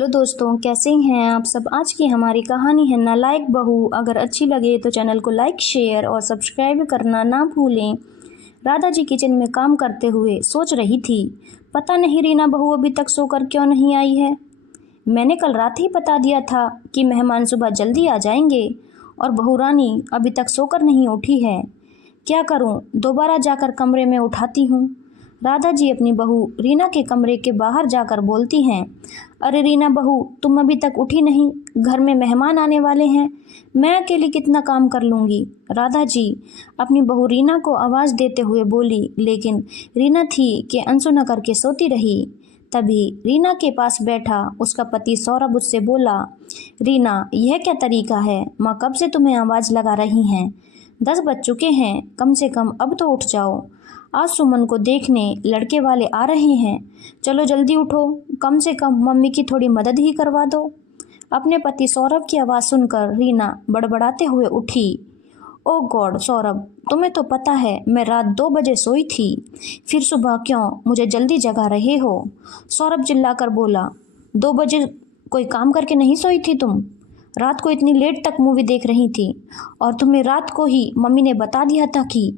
Hello दोस्तों, कैसे हैं आप सब। आज की हमारी कहानी है नालायक बहू। अगर अच्छी लगे तो चैनल को लाइक, शेयर और सब्सक्राइब करना ना भूलें। राधा जी किचन में काम करते हुए सोच रही थी, पता नहीं रीना बहू अभी तक सोकर क्यों नहीं आई है। मैंने कल रात ही बता दिया था कि मेहमान सुबह जल्दी आ जाएंगे और बहू रानी अभी तक सोकर नहीं उठी है। क्या करूं, दोबारा जाकर कमरे में उठाती हूँ। राधा जी अपनी बहू रीना के कमरे के बाहर जाकर बोलती हैं, अरे रीना बहू, तुम अभी तक उठी नहीं, घर में मेहमान आने वाले हैं, मैं अकेली कितना काम कर लूँगी। राधा जी अपनी बहू रीना को आवाज़ देते हुए बोली, लेकिन रीना थी कि अनसुना करके सोती रही। तभी रीना के पास बैठा उसका पति सौरभ उससे बोला, रीना यह क्या तरीका है, माँ कब से तुम्हें आवाज़ लगा रही हैं, 10 बज चुके हैं, कम से कम अब तो उठ जाओ। आज सुमन को देखने लड़के वाले आ रहे हैं, चलो जल्दी उठो, कम से कम मम्मी की थोड़ी मदद ही करवा दो। अपने पति सौरभ की आवाज़ सुनकर रीना बड़बड़ाते हुए उठी। ओ गॉड सौरभ, तुम्हें तो पता है मैं रात 2 बजे सोई थी, फिर सुबह क्यों मुझे जल्दी जगा रहे हो। सौरभ चिल्लाकर बोला, 2 बजे कोई काम करके नहीं सोई थी तुम? रात को इतनी लेट तक मूवी देख रही थी और तुम्हें रात को ही मम्मी ने बता दिया था कि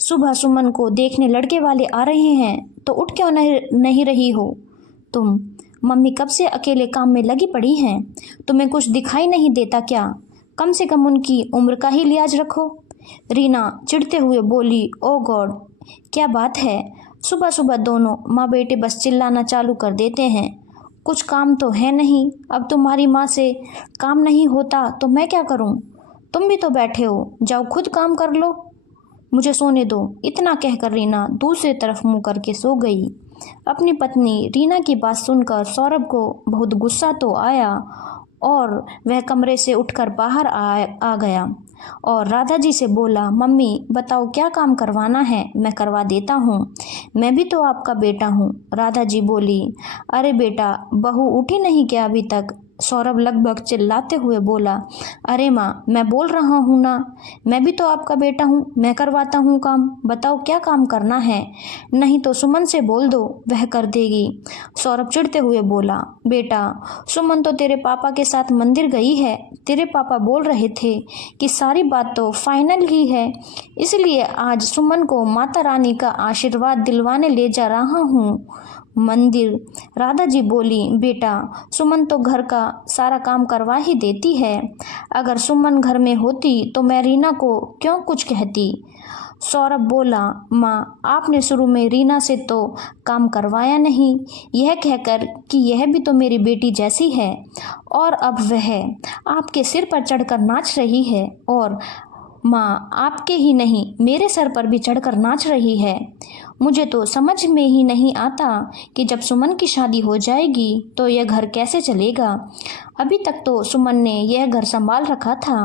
सुबह सुमन को देखने लड़के वाले आ रहे हैं, तो उठ क्यों नहीं रही हो तुम? मम्मी कब से अकेले काम में लगी पड़ी हैं, तुम्हें कुछ दिखाई नहीं देता क्या? कम से कम उनकी उम्र का ही लिहाज रखो। रीना चिढ़ते हुए बोली, ओ गॉड, क्या बात है, सुबह सुबह दोनों माँ बेटे बस चिल्लाना चालू कर देते हैं। कुछ काम तो है नहीं, अब तुम्हारी माँ से काम नहीं होता तो मैं क्या करूँ? तुम भी तो बैठे हो, जाओ खुद काम कर लो, मुझे सोने दो। इतना कहकर रीना दूसरी तरफ मुंह करके सो गई। अपनी पत्नी रीना की बात सुनकर सौरभ को बहुत गुस्सा तो आया और वह कमरे से उठकर बाहर आ गया और राधा जी से बोला, मम्मी बताओ क्या काम करवाना है, मैं करवा देता हूँ, मैं भी तो आपका बेटा हूँ। राधा जी बोली, अरे बेटा, बहू उठी नहीं क्या अभी तक? सौरभ लगभग चिल्लाते हुए बोला, अरे माँ, मैं बोल रहा हूँ ना, मैं भी तो आपका बेटा हूँ, मैं करवाता हूँ काम, बताओ क्या काम करना है, नहीं तो सुमन से बोल दो, वह कर देगी। सौरभ चिढ़ते हुए बोला, बेटा, सुमन तो तेरे पापा के साथ मंदिर गई है, तेरे पापा बोल रहे थे कि सारी बात तो फाइनल ही है, इसलिए आज सुमन को माता रानी का आशीर्वाद दिलवाने ले जा रहा हूँ मंदिर। राधा जी बोली, बेटा, सुमन तो घर का सारा काम करवा ही देती है, अगर सुमन घर में होती तो मैं रीना को क्यों कुछ कहती। सौरभ बोला, माँ आपने शुरू में रीना से तो काम करवाया नहीं, यह कहकर कि यह भी तो मेरी बेटी जैसी है, और अब वह आपके सिर पर चढ़कर नाच रही है, और माँ आपके ही नहीं मेरे सर पर भी चढ़कर नाच रही है। मुझे तो समझ में ही नहीं आता कि जब सुमन की शादी हो जाएगी तो यह घर कैसे चलेगा। अभी तक तो सुमन ने यह घर संभाल रखा था,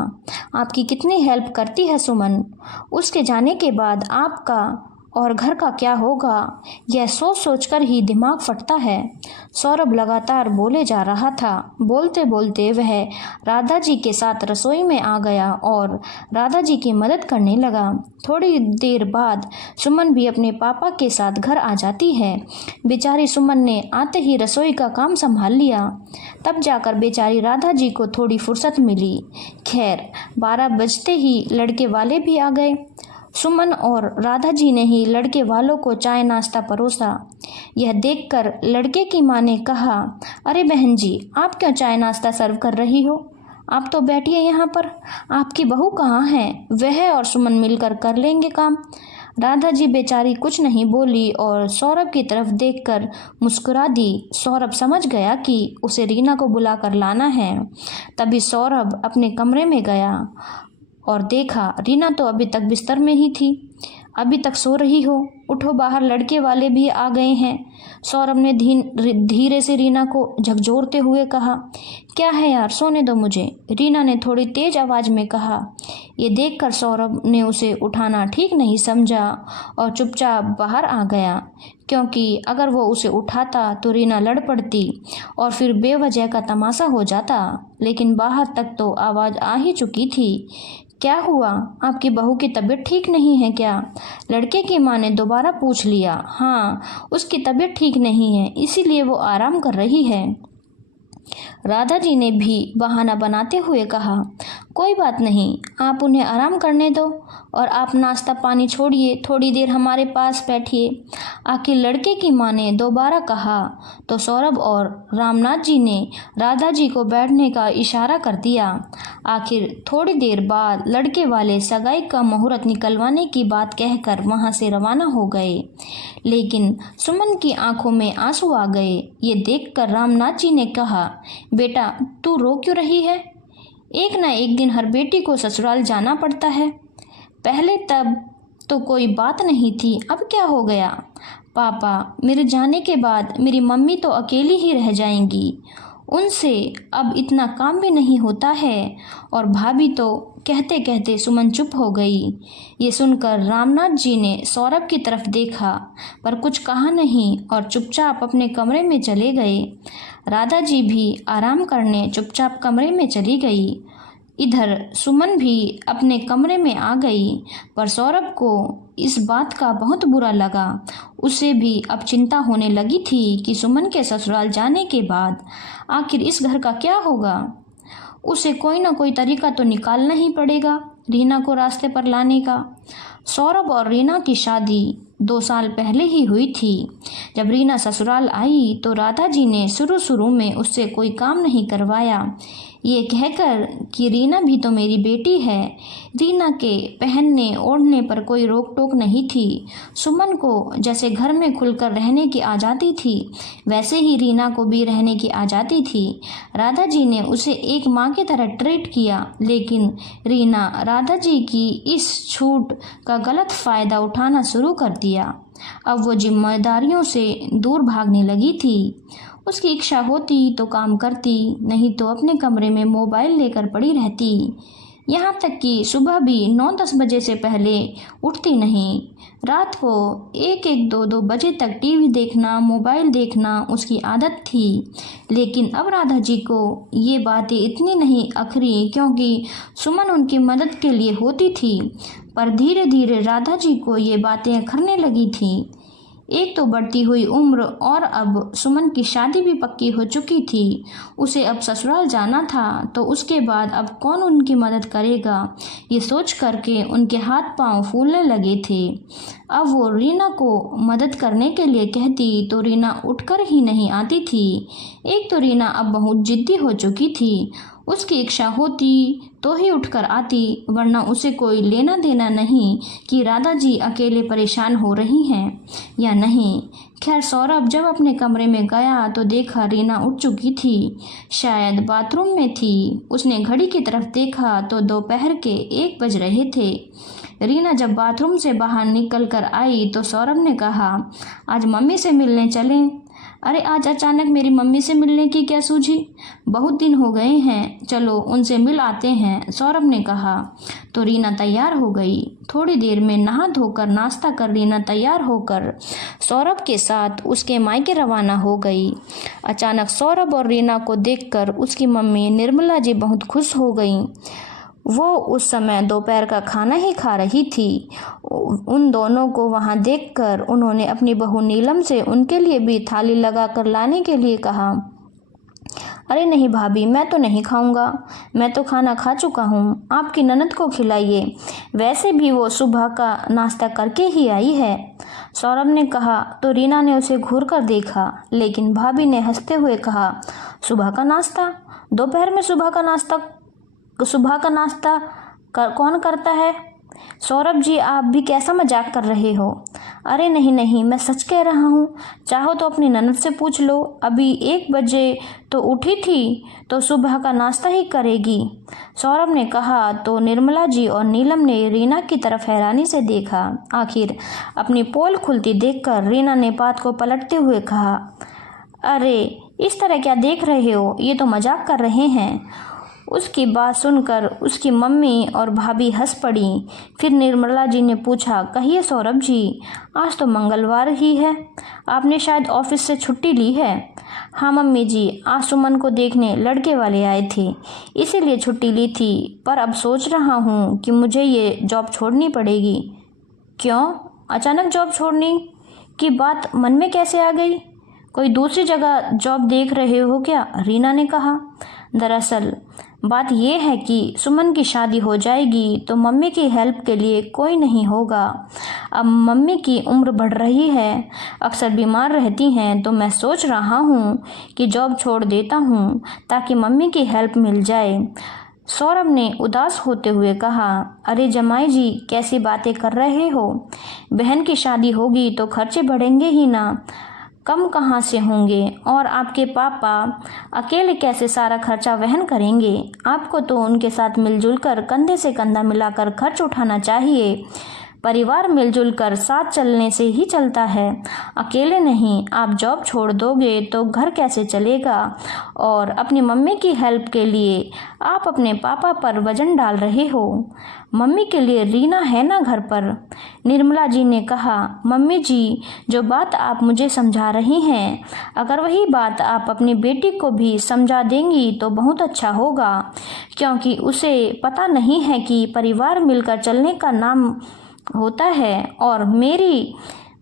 आपकी कितनी हेल्प करती है सुमन, उसके जाने के बाद आपका और घर का क्या होगा, यह सोच सोच कर ही दिमाग फटता है। सौरभ लगातार बोले जा रहा था। बोलते बोलते वह राधा जी के साथ रसोई में आ गया और राधा जी की मदद करने लगा। थोड़ी देर बाद सुमन भी अपने पापा के साथ घर आ जाती है। बेचारी सुमन ने आते ही रसोई का काम संभाल लिया, तब जाकर बेचारी राधा जी को थोड़ी फुर्सत मिली। खैर 12 बजते ही लड़के वाले भी आ गए। सुमन और राधा जी ने ही लड़के वालों को चाय नाश्ता परोसा। यह देखकर लड़के की माँ ने कहा, अरे बहन जी, आप क्यों चाय नाश्ता सर्व कर रही हो, आप तो बैठिए यहाँ पर, आपकी बहू कहाँ है, वह और सुमन मिलकर कर लेंगे काम। राधा जी बेचारी कुछ नहीं बोली और सौरभ की तरफ देखकर मुस्कुरा दी। सौरभ समझ गया कि उसे रीना को बुलाकर लाना है। तभी सौरभ अपने कमरे में गया और देखा रीना तो अभी तक बिस्तर में ही थी। अभी तक सो रही हो, उठो, बाहर लड़के वाले भी आ गए हैं। सौरभ ने धीरे से रीना को झकझोरते हुए कहा, क्या है यार, सोने दो मुझे। रीना ने थोड़ी तेज आवाज़ में कहा। ये देखकर सौरभ ने उसे उठाना ठीक नहीं समझा और चुपचाप बाहर आ गया, क्योंकि अगर वो उसे उठाता तो रीना लड़ पड़ती और फिर बेवजह का तमाशा हो जाता। लेकिन बाहर तक तो आवाज़ आ ही चुकी थी। क्या हुआ, आपकी बहू की तबीयत ठीक नहीं है क्या? लड़के की माँ ने दोबारा पूछ लिया। हाँ, उसकी तबीयत ठीक नहीं है, इसीलिए वो आराम कर रही है। राधा जी ने भी बहाना बनाते हुए कहा, कोई बात नहीं, आप उन्हें आराम करने दो और आप नाश्ता पानी छोड़िए, थोड़ी देर हमारे पास बैठिए। आखिर लड़के की माँ ने दोबारा कहा तो सौरभ और रामनाथ जी ने राधा जी को बैठने का इशारा कर दिया। आखिर थोड़ी देर बाद लड़के वाले सगाई का मुहूर्त निकलवाने की बात कहकर वहाँ से रवाना हो गए। लेकिन सुमन की आंखों में आंसू आ गए। ये देखकर रामनाथ जी ने कहा, बेटा तू रो क्यों रही है? एक ना एक दिन हर बेटी को ससुराल जाना पड़ता है। पहले तब तो कोई बात नहीं थी, अब क्या हो गया? पापा मेरे जाने के बाद मेरी मम्मी तो अकेली ही रह जाएंगी, उनसे अब इतना काम भी नहीं होता है। और भाभी तो कहते कहते सुमन चुप हो गई। ये सुनकर रामनाथ जी ने सौरभ की तरफ देखा पर कुछ कहा नहीं और चुपचाप अपने कमरे में चले गए। राधा जी भी आराम करने चुपचाप कमरे में चली गई। इधर सुमन भी अपने कमरे में आ गई पर सौरभ को इस बात का बहुत बुरा लगा। उसे भी अब चिंता होने लगी थी कि सुमन के ससुराल जाने के बाद आखिर इस घर का क्या होगा। उसे कोई ना कोई तरीका तो निकालना ही पड़ेगा रीना को रास्ते पर लाने का। सौरभ और रीना की शादी 2 साल पहले ही हुई थी। जब रीना ससुराल आई तो राधा जी ने शुरू में उससे कोई काम नहीं करवाया, ये कहकर कि रीना भी तो मेरी बेटी है। रीना के पहनने ओढ़ने पर कोई रोक टोक नहीं थी। सुमन को जैसे घर में खुलकर रहने की आज़ादी थी, वैसे ही रीना को भी रहने की आज़ादी थी। राधा जी ने उसे एक माँ की तरह ट्रीट किया, लेकिन रीना राधा जी की इस छूट का गलत फ़ायदा उठाना शुरू कर दिया। अब वो जिम्मेदारियों से दूर भागने लगी थी। उसकी इच्छा होती तो काम करती, नहीं तो अपने कमरे में मोबाइल लेकर पड़ी रहती। यहाँ तक कि सुबह भी 9-10 बजे से पहले उठती नहीं। रात को 1-1, 2-2 बजे तक टीवी देखना, मोबाइल देखना उसकी आदत थी। लेकिन अब राधा जी को ये बातें इतनी नहीं अखरी, क्योंकि सुमन उनकी मदद के लिए होती थी। पर धीरे धीरे राधा जी को ये बातें अखरने लगी थी। एक तो बढ़ती हुई उम्र और अब सुमन की शादी भी पक्की हो चुकी थी। उसे अब ससुराल जाना था तो उसके बाद अब कौन उनकी मदद करेगा, ये सोच करके उनके हाथ पांव फूलने लगे थे। अब वो रीना को मदद करने के लिए कहती तो रीना उठकर ही नहीं आती थी। एक तो रीना अब बहुत जिद्दी हो चुकी थी। उसकी इच्छा होती तो ही उठकर आती, वरना उसे कोई लेना देना नहीं कि राधा जी अकेले परेशान हो रही हैं या नहीं। खैर सौरभ जब अपने कमरे में गया तो देखा रीना उठ चुकी थी, शायद बाथरूम में थी। उसने घड़ी की तरफ देखा तो दोपहर के 1 बज रहे थे। रीना जब बाथरूम से बाहर निकल कर आई तो सौरभ ने कहा, आज मम्मी से मिलने चलें? अरे आज अचानक मेरी मम्मी से मिलने की क्या सूझी? बहुत दिन हो गए हैं, चलो उनसे मिल आते हैं, सौरभ ने कहा। तो रीना तैयार हो गई। थोड़ी देर में नहा धोकर नाश्ता कर रीना तैयार होकर सौरभ के साथ उसके मायके रवाना हो गई। अचानक सौरभ और रीना को देखकर उसकी मम्मी निर्मला जी बहुत खुश हो गईं। वो उस समय दोपहर का खाना ही खा रही थी। उन दोनों को वहां देखकर उन्होंने अपनी बहू नीलम से उनके लिए भी थाली लगाकर लाने के लिए कहा। अरे नहीं भाभी, मैं तो नहीं खाऊंगा, मैं तो खाना खा चुका हूँ, आपकी ननद को खिलाइए, वैसे भी वो सुबह का नाश्ता करके ही आई है, सौरभ ने कहा। तो रीना ने उसे घूर कर देखा, लेकिन भाभी ने हंसते हुए कहा, सुबह का नाश्ता? दोपहर में सुबह का नाश्ता कौन करता है? सौरभ जी, आप भी कैसा मजाक कर रहे हो? अरे नहीं नहीं, मैं सच कह रहा हूँ, चाहो तो अपनी ननद से पूछ लो, अभी 1 बजे तो उठी थी तो सुबह का नाश्ता ही करेगी, सौरभ ने कहा। तो निर्मला जी और नीलम ने रीना की तरफ हैरानी से देखा। आखिर अपनी पोल खुलती देखकर रीना ने बात को पलटते हुए कहा, अरे इस तरह क्या देख रहे हो, ये तो मजाक कर रहे हैं। उसकी बात सुनकर उसकी मम्मी और भाभी हंस पड़ी। फिर निर्मला जी ने पूछा, कहिए सौरभ जी, आज तो मंगलवार ही है, आपने शायद ऑफिस से छुट्टी ली है? हाँ मम्मी जी, आज सुमन को देखने लड़के वाले आए थे, इसीलिए छुट्टी ली थी, पर अब सोच रहा हूँ कि मुझे ये जॉब छोड़नी पड़ेगी। क्यों, अचानक जॉब छोड़ने की बात मन में कैसे आ गई? कोई दूसरी जगह जॉब देख रहे हो क्या? रीना ने कहा। दरअसल बात यह है कि सुमन की शादी हो जाएगी तो मम्मी की हेल्प के लिए कोई नहीं होगा। अब मम्मी की उम्र बढ़ रही है, अक्सर बीमार रहती हैं, तो मैं सोच रहा हूँ कि जॉब छोड़ देता हूँ ताकि मम्मी की हेल्प मिल जाए। सौरभ ने उदास होते हुए कहा। अरे जमाई जी, कैसी बातें कर रहे हो? बहन की शादी होगी तो खर्चे बढ़ेंगे ही ना, कम कहाँ से होंगे? और आपके पापा अकेले कैसे सारा खर्चा वहन करेंगे? आपको तो उनके साथ मिलजुल कर कंधे से कंधा मिलाकर खर्च उठाना चाहिए। परिवार मिलजुल कर साथ चलने से ही चलता है, अकेले नहीं। आप जॉब छोड़ दोगे तो घर कैसे चलेगा? और अपनी मम्मी की हेल्प के लिए आप अपने पापा पर वजन डाल रहे हो। मम्मी के लिए रीना है ना घर पर? निर्मला जी ने कहा। मम्मी जी, जो बात आप मुझे समझा रही हैं, अगर वही बात आप अपनी बेटी को भी समझा देंगी तो बहुत अच्छा होगा, क्योंकि उसे पता नहीं है कि परिवार मिलकर चलने का नाम होता है। और मेरी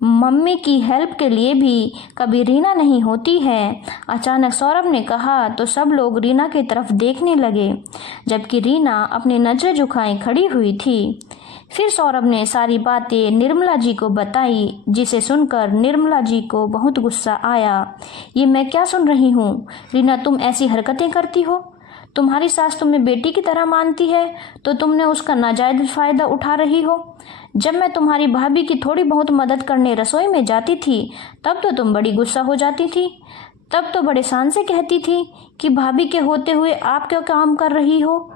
मम्मी की हेल्प के लिए भी कभी रीना नहीं होती है। अचानक सौरभ ने कहा तो सब लोग रीना की तरफ देखने लगे, जबकि रीना अपनी नजरें झुकाए खड़ी हुई थी। फिर सौरभ ने सारी बातें निर्मला जी को बताई, जिसे सुनकर निर्मला जी को बहुत गुस्सा आया। ये मैं क्या सुन रही हूँ? रीना, तुम ऐसी हरकतें करती हो? तुम्हारी सास तुम्हें बेटी की तरह मानती है तो तुमने उसका नाजायज फायदा उठा रही हो। जब मैं तुम्हारी भाभी की थोड़ी बहुत मदद करने रसोई में जाती थी तब तो तुम बड़ी गुस्सा हो जाती थी। तब तो बड़े शान से कहती थी कि भाभी के होते हुए आप क्यों काम कर रही हो,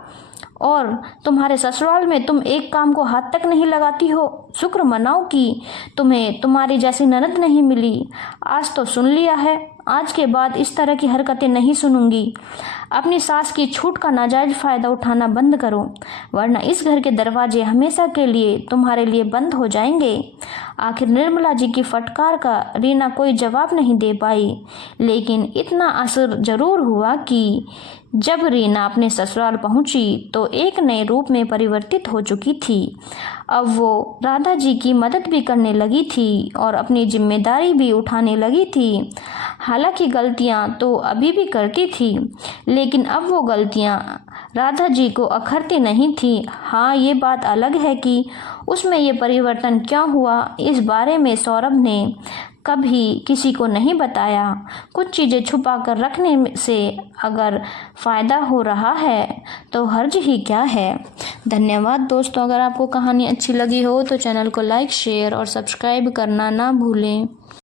और तुम्हारे ससुराल में तुम एक काम को हाथ तक नहीं लगाती हो। शुक्र मनाओ कि तुम्हें तुम्हारी जैसी ननद नहीं मिली। आज तो सुन लिया है, आज के बाद इस तरह की हरकतें नहीं सुनूंगी। अपनी सास की छूट का नाजायज फायदा उठाना बंद करो, वरना इस घर के दरवाजे हमेशा के लिए तुम्हारे लिए बंद हो जाएंगे। आखिर निर्मला जी की फटकार का रीना कोई जवाब नहीं दे पाई, लेकिन इतना असर जरूर हुआ कि जब रीना अपने ससुराल पहुंची तो एक नए रूप में परिवर्तित हो चुकी थी। अब वो राधा जी की मदद भी करने लगी थी और अपनी जिम्मेदारी भी उठाने लगी थी। हालांकि गलतियां तो अभी भी करती थी, लेकिन अब वो गलतियां राधा जी को अखरती नहीं थी। हाँ, ये बात अलग है कि उसमें ये परिवर्तन क्यों हुआ, इस बारे में सौरभ ने कभी किसी को नहीं बताया। कुछ चीज़ें छुपा कर रखने से अगर फ़ायदा हो रहा है तो हर्ज ही क्या है। धन्यवाद दोस्तों। अगर आपको कहानी अच्छी लगी हो तो चैनल को लाइक, शेयर और सब्सक्राइब करना ना भूलें।